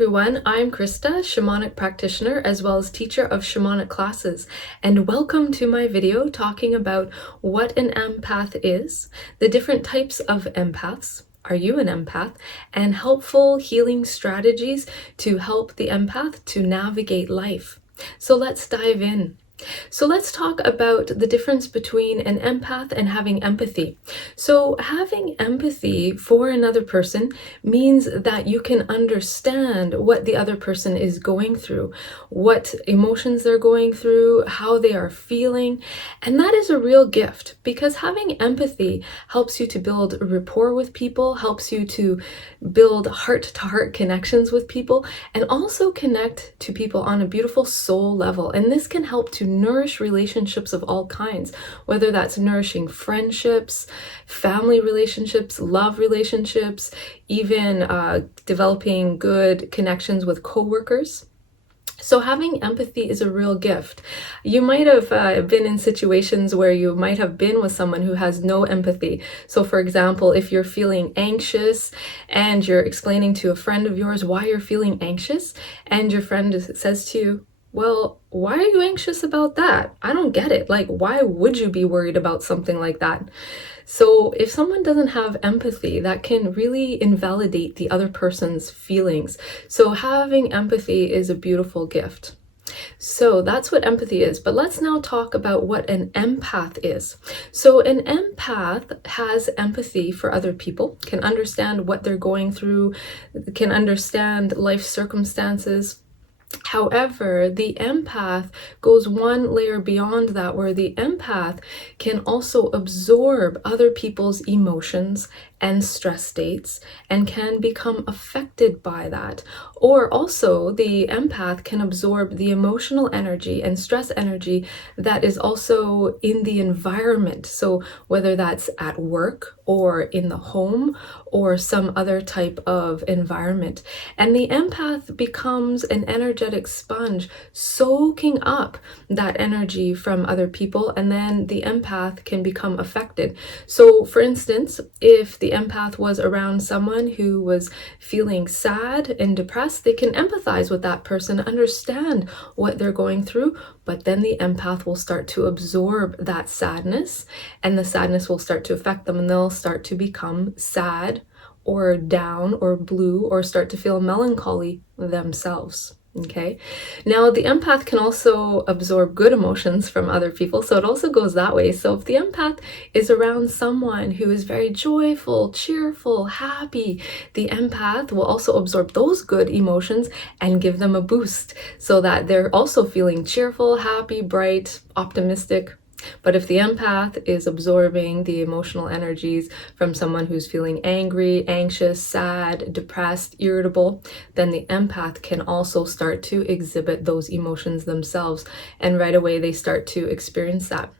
everyone, I'm Christa, shamanic practitioner as well as teacher of shamanic classes, and welcome to my video talking about what an empath is, the different types of empaths, are you an empath, and helpful healing strategies to help the empath to navigate life. So let's dive in. So let's talk about the difference between an empath and having empathy. So having empathy for another person means that you can understand what the other person is going through, what emotions they're going through, how they are feeling. And that is a real gift because having empathy helps you to build rapport with people, helps you to build heart-to-heart connections with people, and also connect to people on a beautiful soul level. And this can help to nourish relationships of all kinds, whether that's nourishing friendships, family relationships, love relationships, even developing good connections with coworkers. So having empathy is a real gift. You might have been in situations where you might have been with someone who has no empathy. So for example, if you're feeling anxious and you're explaining to a friend of yours why you're feeling anxious, and your friend says to you, well, why are you anxious about that? I don't get it. Like, why would you be worried about something like that? So if someone doesn't have empathy, that can really invalidate the other person's feelings. So having empathy is a beautiful gift. So that's what empathy is. But let's now talk about what an empath is. So an empath has empathy for other people, can understand what they're going through, can understand life circumstances. However, the empath goes one layer beyond that, where the empath can also absorb other people's emotions and stress states and can become affected by that. Or also, the empath can absorb the emotional energy and stress energy that is also in the environment. So whether that's at work or in the home or some other type of environment. And the empath becomes an energetic sponge, soaking up that energy from other people, and then the empath can become affected. So for instance, if the empath was around someone who was feeling sad and depressed, they can empathize with that person, understand what they're going through, but then the empath will start to absorb that sadness, and the sadness will start to affect them, and they'll start to become sad or down or blue or start to feel melancholy themselves. Okay, now the empath can also absorb good emotions from other people, so it also goes that way. So if the empath is around someone who is very joyful, cheerful, happy, the empath will also absorb those good emotions and give them a boost so that they're also feeling cheerful, happy, bright, optimistic. But if the empath is absorbing the emotional energies from someone who's feeling angry, anxious, sad, depressed, irritable, then the empath can also start to exhibit those emotions themselves. And right away, they start to experience that.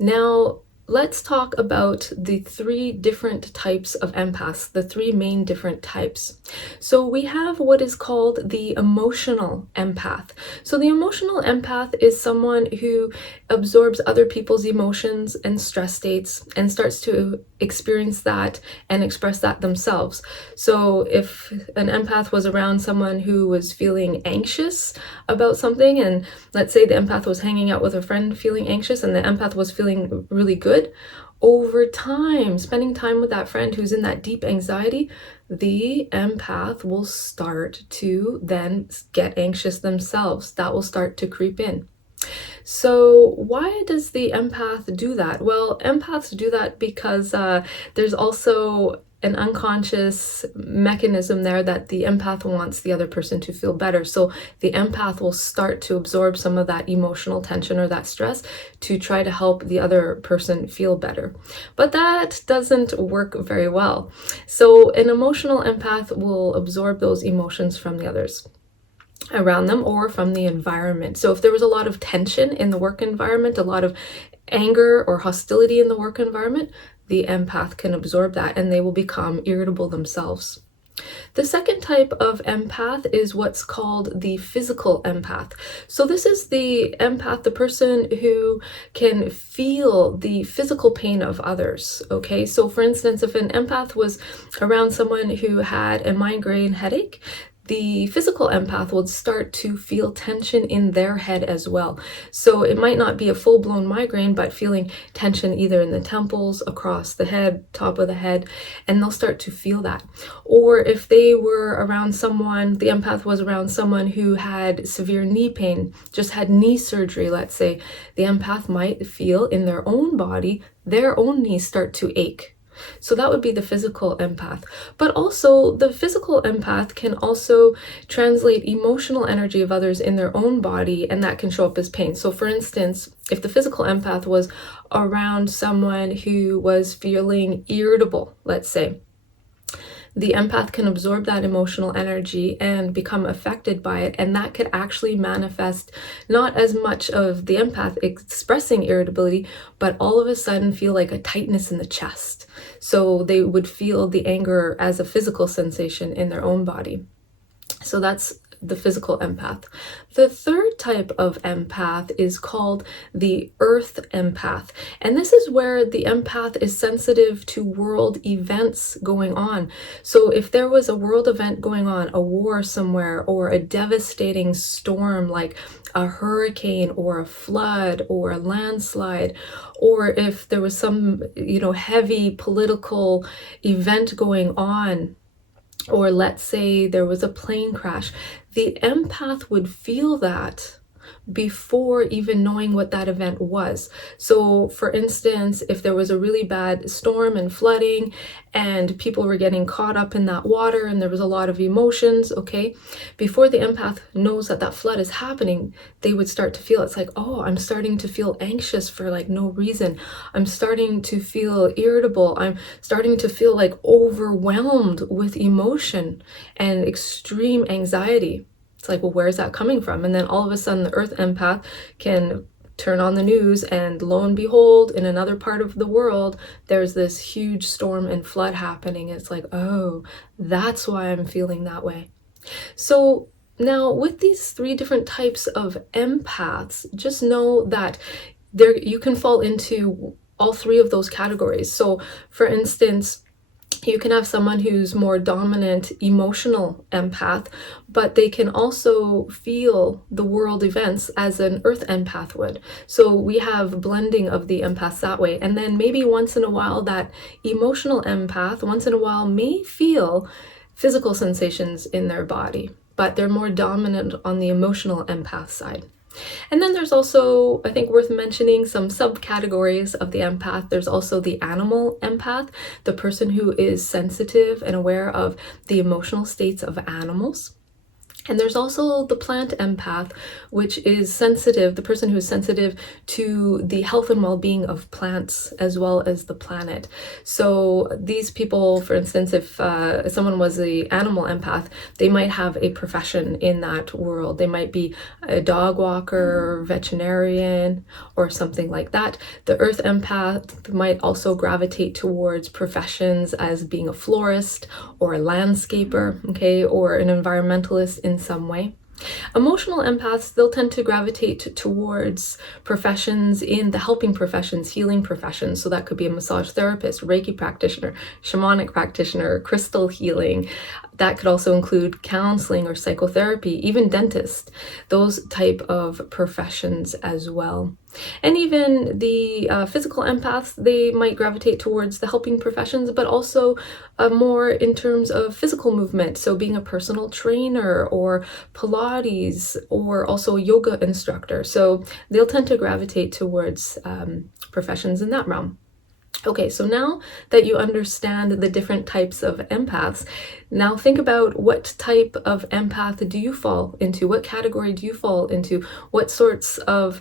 Now, let's talk about the three different types of empaths, the three main different types. So we have what is called the emotional empath. So the emotional empath is someone who absorbs other people's emotions and stress states and starts to experience that and express that themselves. So if an empath was around someone who was feeling anxious about something, and let's say the empath was hanging out with a friend feeling anxious and the empath was feeling really good, over time, spending time with that friend who's in that deep anxiety, the empath will start to then get anxious themselves. That will start to creep in. So why does the empath do that? Well, empaths do that because there's also an unconscious mechanism there that the empath wants the other person to feel better. So the empath will start to absorb some of that emotional tension or that stress to try to help the other person feel better. But that doesn't work very well. So an emotional empath will absorb those emotions from the others around them or from the environment. So if there was a lot of tension in the work environment, a lot of anger or hostility in the work environment, the empath can absorb that and they will become irritable themselves. The second type of empath is what's called the physical empath. So this is the empath, the person who can feel the physical pain of others. Okay, so for instance, if an empath was around someone who had a migraine headache, the physical empath will start to feel tension in their head as well. So it might not be a full-blown migraine, but feeling tension either in the temples, across the head, top of the head, and they'll start to feel that. Or if they were around someone, the empath was around someone who had severe knee pain, just had knee surgery, let's say, the empath might feel in their own body, their own knees start to ache. So that would be the physical empath. But also the physical empath can also translate emotional energy of others in their own body, and that can show up as pain. So for instance, if the physical empath was around someone who was feeling irritable, let's say, the empath can absorb that emotional energy and become affected by it, and that could actually manifest not as much of the empath expressing irritability, but all of a sudden feel like a tightness in the chest. So they would feel the anger as a physical sensation in their own body. So that's the physical empath. The third type of empath is called the earth empath. And this is where the empath is sensitive to world events going on. So if there was a world event going on, a war somewhere, or a devastating storm like a hurricane or a flood or a landslide, or if there was some, heavy political event going on, or let's say there was a plane crash, the empath would feel that before even knowing what that event was. So for instance, if there was a really bad storm and flooding and people were getting caught up in that water and there was a lot of emotions, okay, before the empath knows that that flood is happening, they would start to feel, it's like, oh, I'm starting to feel anxious for like no reason. I'm starting to feel irritable. I'm starting to feel like overwhelmed with emotion and extreme anxiety. It's like, well, where is that coming from? And then all of a sudden the earth empath can turn on the news and lo and behold, in another part of the world, there's this huge storm and flood happening. It's like, oh, that's why I'm feeling that way. So now with these three different types of empaths, just know that you can fall into all three of those categories. So for instance, you can have someone who's more dominant emotional empath, but they can also feel the world events as an earth empath would. So we have blending of the empaths that way. And then maybe once in a while that emotional empath once in a while may feel physical sensations in their body, but they're more dominant on the emotional empath side. And then there's also, I think, worth mentioning some subcategories of the empath. There's also the animal empath, the person who is sensitive and aware of the emotional states of animals. And there's also the plant empath, which is sensitive, the person who's sensitive to the health and well-being of plants as well as the planet. So these people, for instance, if someone was the animal empath, they might have a profession in that world. They might be a dog walker, veterinarian, or something like that. The earth empath might also gravitate towards professions as being a florist or a landscaper, okay, or an environmentalist in some way. Emotional empaths, they'll tend to gravitate towards professions in the helping professions, healing professions. So that could be a massage therapist, Reiki practitioner, shamanic practitioner, crystal healing. That could also include counseling or psychotherapy, even dentist, those type of professions as well. And even the physical empaths, they might gravitate towards the helping professions, but also more in terms of physical movement. So being a personal trainer or Pilates or also a yoga instructor. So they'll tend to gravitate towards professions in that realm. Okay, so now that you understand the different types of empaths, now think about what type of empath do you fall into? What category do you fall into? What sorts of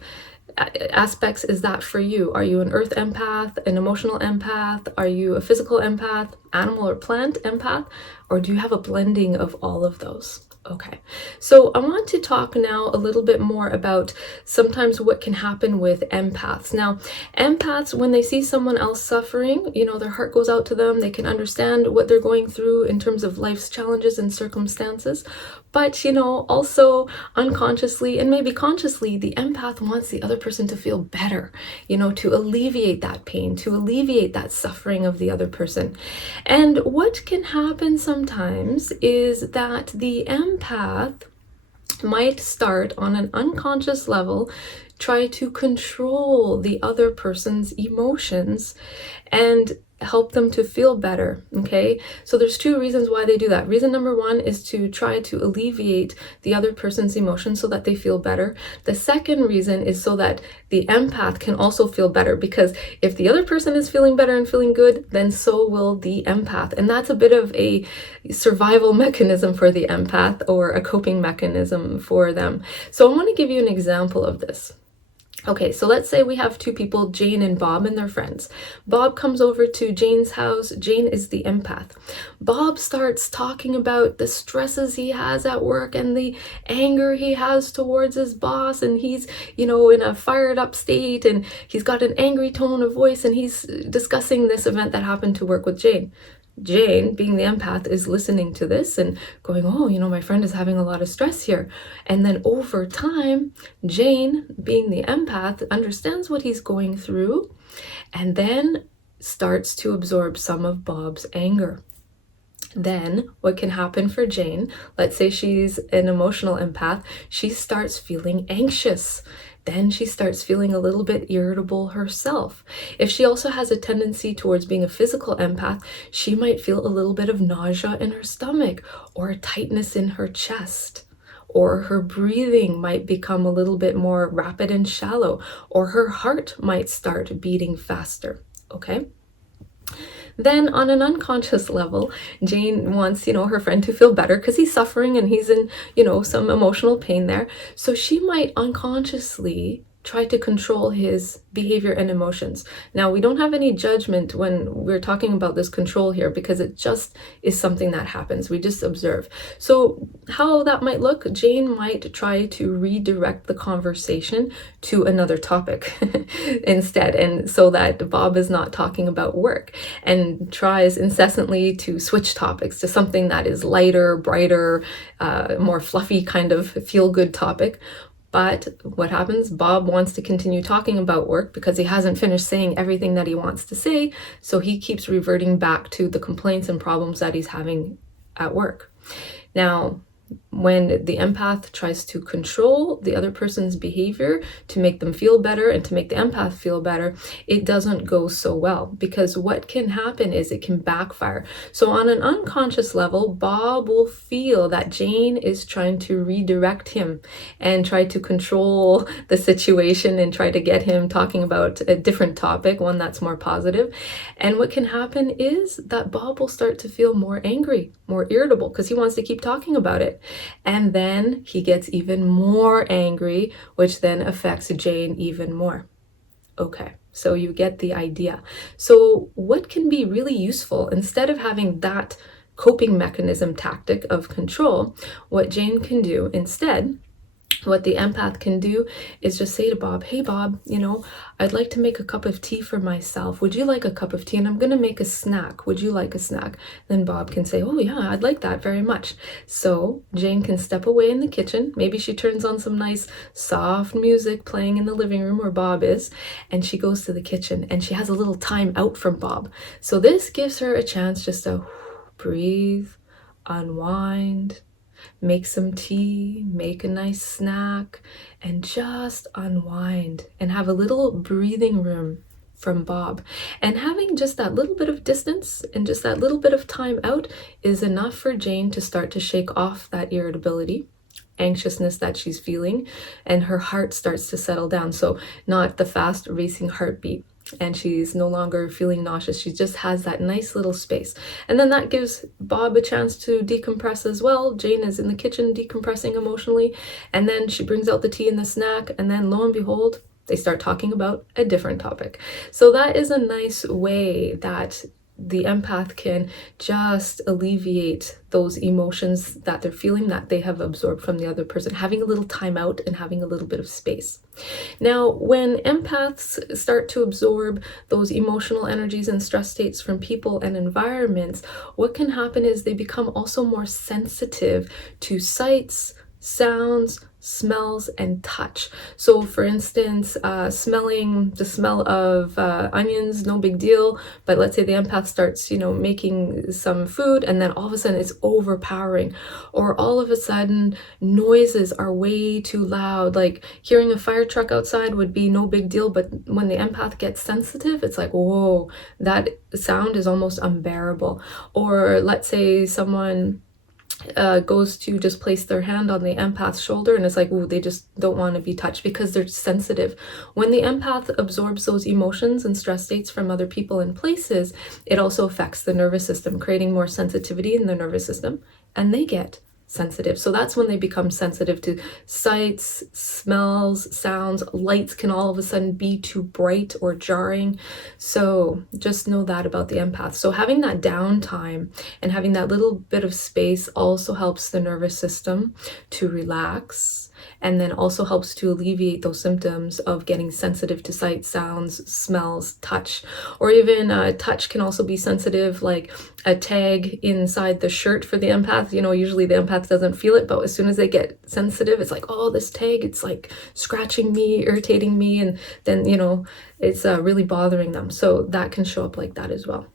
aspects is that for you? Are you an earth empath, an emotional empath? Are you a physical empath, animal or plant empath? Or do you have a blending of all of those? Okay, so I want to talk now a little bit more about sometimes what can happen with empaths. Now, empaths, when they see someone else suffering, their heart goes out to them. They can understand what they're going through in terms of life's challenges and circumstances. But, also unconsciously and maybe consciously, the empath wants the other person to feel better, to alleviate that pain, to alleviate that suffering of the other person. And what can happen sometimes is that the empath empath might start on an unconscious level, try to control the other person's emotions and help them to feel better. Okay, so there's two reasons why they do that. Reason number one is to try to alleviate the other person's emotions so that they feel better. The second reason is so that the empath can also feel better, because if the other person is feeling better and feeling good, then so will the empath. And that's a bit of a survival mechanism for the empath, or a coping mechanism for them. So I want to give you an example of this. Okay, so let's say we have two people, Jane and Bob, and they're friends. Bob comes over to Jane's house. Jane is the empath. Bob starts talking about the stresses he has at work and the anger he has towards his boss, and he's, in a fired up state, and he's got an angry tone of voice, and he's discussing this event that happened to work with Jane. Jane, being the empath, is listening to this and going, oh, my friend is having a lot of stress here. And then over time, Jane, being the empath, understands what he's going through and then starts to absorb some of Bob's anger. Then what can happen for Jane, let's say she's an emotional empath, she starts feeling anxious. Then she starts feeling a little bit irritable herself. If she also has a tendency towards being a physical empath, she might feel a little bit of nausea in her stomach, or a tightness in her chest, or her breathing might become a little bit more rapid and shallow, or her heart might start beating faster. Okay? Then on an unconscious level, Jane wants, her friend to feel better because he's suffering and he's in, some emotional pain there. So she might unconsciously try to control his behavior and emotions. Now, we don't have any judgment when we're talking about this control here, because it just is something that happens. We just observe. So how that might look, Jane might try to redirect the conversation to another topic instead, and so that Bob is not talking about work, and tries incessantly to switch topics to something that is lighter, brighter, more fluffy kind of feel-good topic. But what happens? Bob wants to continue talking about work because he hasn't finished saying everything that he wants to say. So he keeps reverting back to the complaints and problems that he's having at work. Now, when the empath tries to control the other person's behavior to make them feel better and to make the empath feel better, it doesn't go so well, because what can happen is it can backfire. So on an unconscious level, Bob will feel that Jane is trying to redirect him and try to control the situation and try to get him talking about a different topic, one that's more positive. And what can happen is that Bob will start to feel more angry, more irritable, because he wants to keep talking about it. And then he gets even more angry, which then affects Jane even more. Okay, so you get the idea. So what can be really useful, instead of having that coping mechanism tactic of control, what Jane can do instead, what the empath can do, is just say to Bob, hey Bob, I'd like to make a cup of tea for myself. Would you like a cup of tea? And I'm going to make a snack. Would you like a snack? Then Bob can say, oh yeah, I'd like that very much. So Jane can step away in the kitchen. Maybe she turns on some nice soft music playing in the living room where Bob is, and she goes to the kitchen and she has a little time out from Bob. So this gives her a chance just to breathe, unwind, make some tea, make a nice snack, and just unwind and have a little breathing room from Bob. And having just that little bit of distance and just that little bit of time out is enough for Jane to start to shake off that irritability, anxiousness that she's feeling, and her heart starts to settle down. So not the fast racing heartbeat, and she's no longer feeling nauseous. She just has that nice little space. And then that gives Bob a chance to decompress as well. Jane is in the kitchen decompressing emotionally, and then she brings out the tea and the snack, and then lo and behold, they start talking about a different topic. So that is a nice way that the empath can just alleviate those emotions that they're feeling that they have absorbed from the other person, having a little time out and having a little bit of space. Now, when empaths start to absorb those emotional energies and stress states from people and environments, what can happen is they become also more sensitive to sights, sounds, smells, and touch. So for instance, smelling the smell of onions, no big deal, but let's say the empath starts, making some food, and then all of a sudden it's overpowering, or all of a sudden noises are way too loud. Like hearing a fire truck outside would be no big deal, but when the empath gets sensitive, it's like, whoa, that sound is almost unbearable. Or let's say someone goes to just place their hand on the empath's shoulder, and it's like, ooh, they just don't want to be touched because they're sensitive. When the empath absorbs those emotions and stress states from other people and places, it also affects the nervous system, creating more sensitivity in the nervous system, and they get sensitive. So that's when they become sensitive to sights, smells, sounds. Lights can all of a sudden be too bright or jarring. So just know that about the empath. So having that downtime and having that little bit of space also helps the nervous system to relax, and then also helps to alleviate those symptoms of getting sensitive to sight, sounds, smells, touch, or even touch can also be sensitive, like a tag inside the shirt for the empath. Usually the empath doesn't feel it, but as soon as they get sensitive, it's like, oh, this tag, it's like scratching me, irritating me, and then, it's really bothering them. So that can show up like that as well.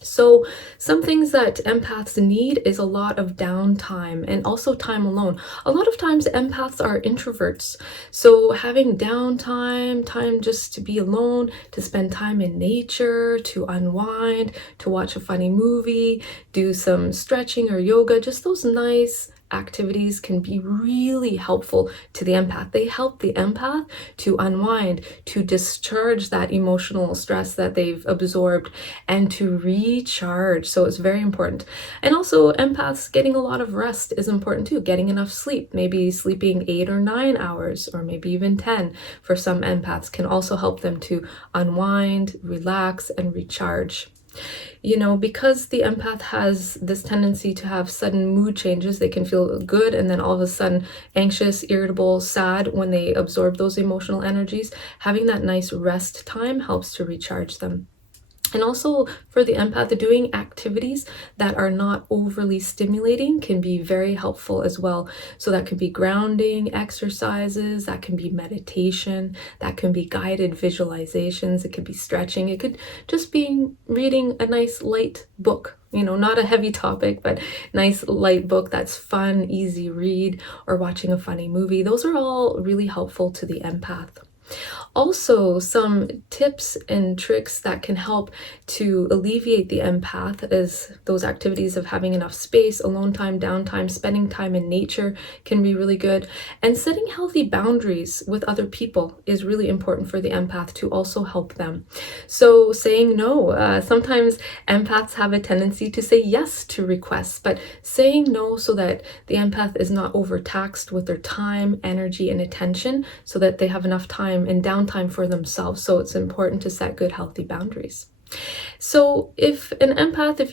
So some things that empaths need is a lot of downtime and also time alone. A lot of times empaths are introverts. So having downtime, time just to be alone, to spend time in nature, to unwind, to watch a funny movie, do some stretching or yoga, just those nice activities can be really helpful to the empath. They help the empath to unwind, to discharge that emotional stress that they've absorbed, and to recharge. So it's very important. And also empaths getting a lot of rest is important too. Getting enough sleep, maybe sleeping 8 or 9 hours, or maybe even 10 for some empaths, can also help them to unwind, relax, and recharge. Because the empath has this tendency to have sudden mood changes, they can feel good and then all of a sudden anxious, irritable, sad when they absorb those emotional energies. Having that nice rest time helps to recharge them. And also for the empath, doing activities that are not overly stimulating can be very helpful as well. So that could be grounding exercises, that can be meditation, that can be guided visualizations, it could be stretching, it could just be reading a nice light book. Not a heavy topic, but nice light book that's fun, easy read, or watching a funny movie. Those are all really helpful to the empath. Also, some tips and tricks that can help to alleviate the empath is those activities of having enough space, alone time, downtime, spending time in nature can be really good. And setting healthy boundaries with other people is really important for the empath to also help them. So saying no, sometimes empaths have a tendency to say yes to requests, but saying no so that the empath is not overtaxed with their time, energy, and attention, so that they have enough time and downtime for themselves. So it's important to set good, healthy boundaries. So if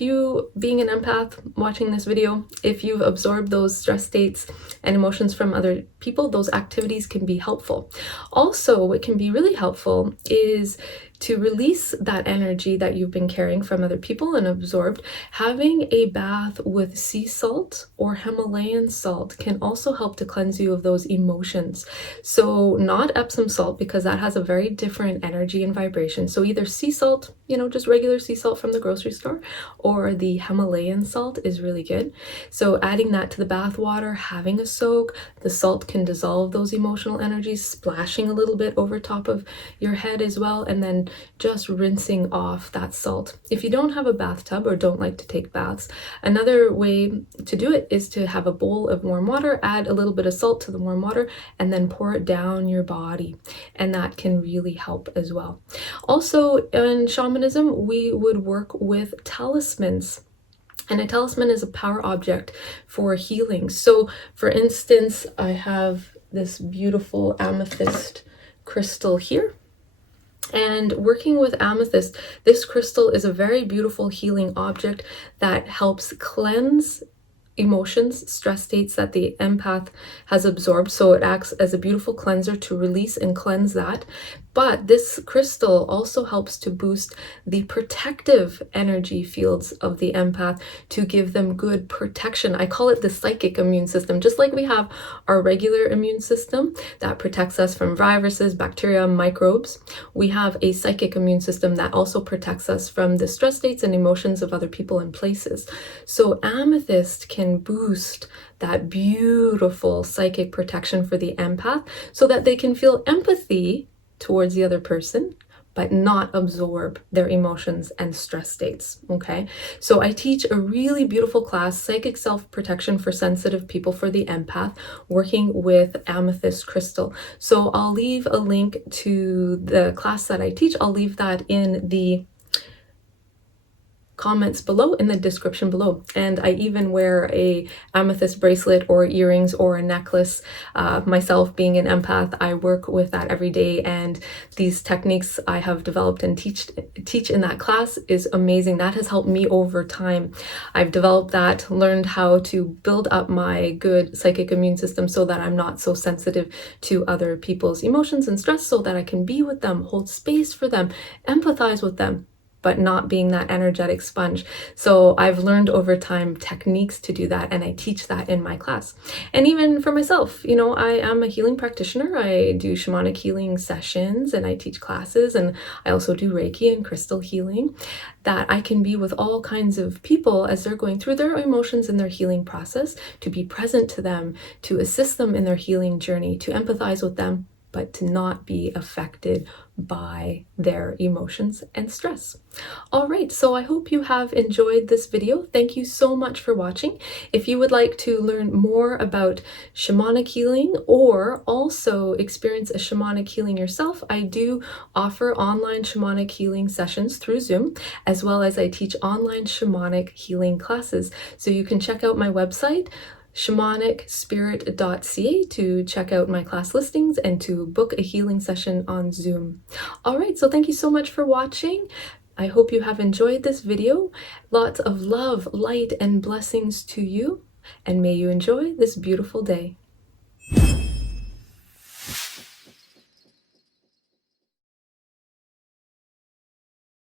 you being an empath watching this video, if you've absorbed those stress states and emotions from other people, those activities can be helpful. Also, what can be really helpful is to release that energy that you've been carrying from other people and absorbed. Having a bath with sea salt or Himalayan salt can also help to cleanse you of those emotions. So not Epsom salt, because that has a very different energy and vibration. So either sea salt, just regular sea salt from the grocery store, or the Himalayan salt is really good. So adding that to the bath water, having a soak, the salt can dissolve those emotional energies, splashing a little bit over top of your head as well, and then just rinsing off that salt. If you don't have a bathtub or don't like to take baths, another way to do it is to have a bowl of warm water, add a little bit of salt to the warm water, and then pour it down your body. And that can really help as well. Also, in shamanism, we would work with talismans. And a talisman is a power object for healing. So for instance, I have this beautiful amethyst crystal here. And working with amethyst, this crystal is a very beautiful healing object that helps cleanse emotions, stress states that the empath has absorbed. So it acts as a beautiful cleanser to release and cleanse that. But this crystal also helps to boost the protective energy fields of the empath to give them good protection. I call it the psychic immune system. Just like we have our regular immune system that protects us from viruses, bacteria, microbes, we have a psychic immune system that also protects us from the stress states and emotions of other people and places. So amethyst can boost that beautiful psychic protection for the empath so that they can feel empathy towards the other person, but not absorb their emotions and stress states, okay? So I teach a really beautiful class, Psychic Self-Protection for Sensitive People for the Empath, working with amethyst crystal. So I'll leave a link to the class that I teach. I'll leave that in the comments below, in the description below. And I even wear a amethyst bracelet or earrings or a necklace. Myself being an empath, I work with that every day, and these techniques I have developed and teach in that class is amazing. That has helped me over time. I've developed that, learned how to build up my good psychic immune system so that I'm not so sensitive to other people's emotions and stress, so that I can be with them, hold space for them, empathize with them, but not being that energetic sponge. So I've learned over time techniques to do that, and I teach that in my class. And even for myself, you know, I am a healing practitioner. I do shamanic healing sessions and I teach classes, and I also do Reiki and crystal healing, that I can be with all kinds of people as they're going through their emotions in their healing process, to be present to them, to assist them in their healing journey, to empathize with them, but to not be affected by their emotions and stress. All right, so I hope you have enjoyed this video. Thank you so much for watching. If you would like to learn more about shamanic healing or also experience a shamanic healing yourself, I do offer online shamanic healing sessions through Zoom, as well as I teach online shamanic healing classes. So you can check out my website, shamanicspirit.ca, to check out my class listings and to book a healing session on Zoom. All right, so thank you so much for watching. I hope you have enjoyed this video. Lots of love, light, and blessings to you, and may you enjoy this beautiful day.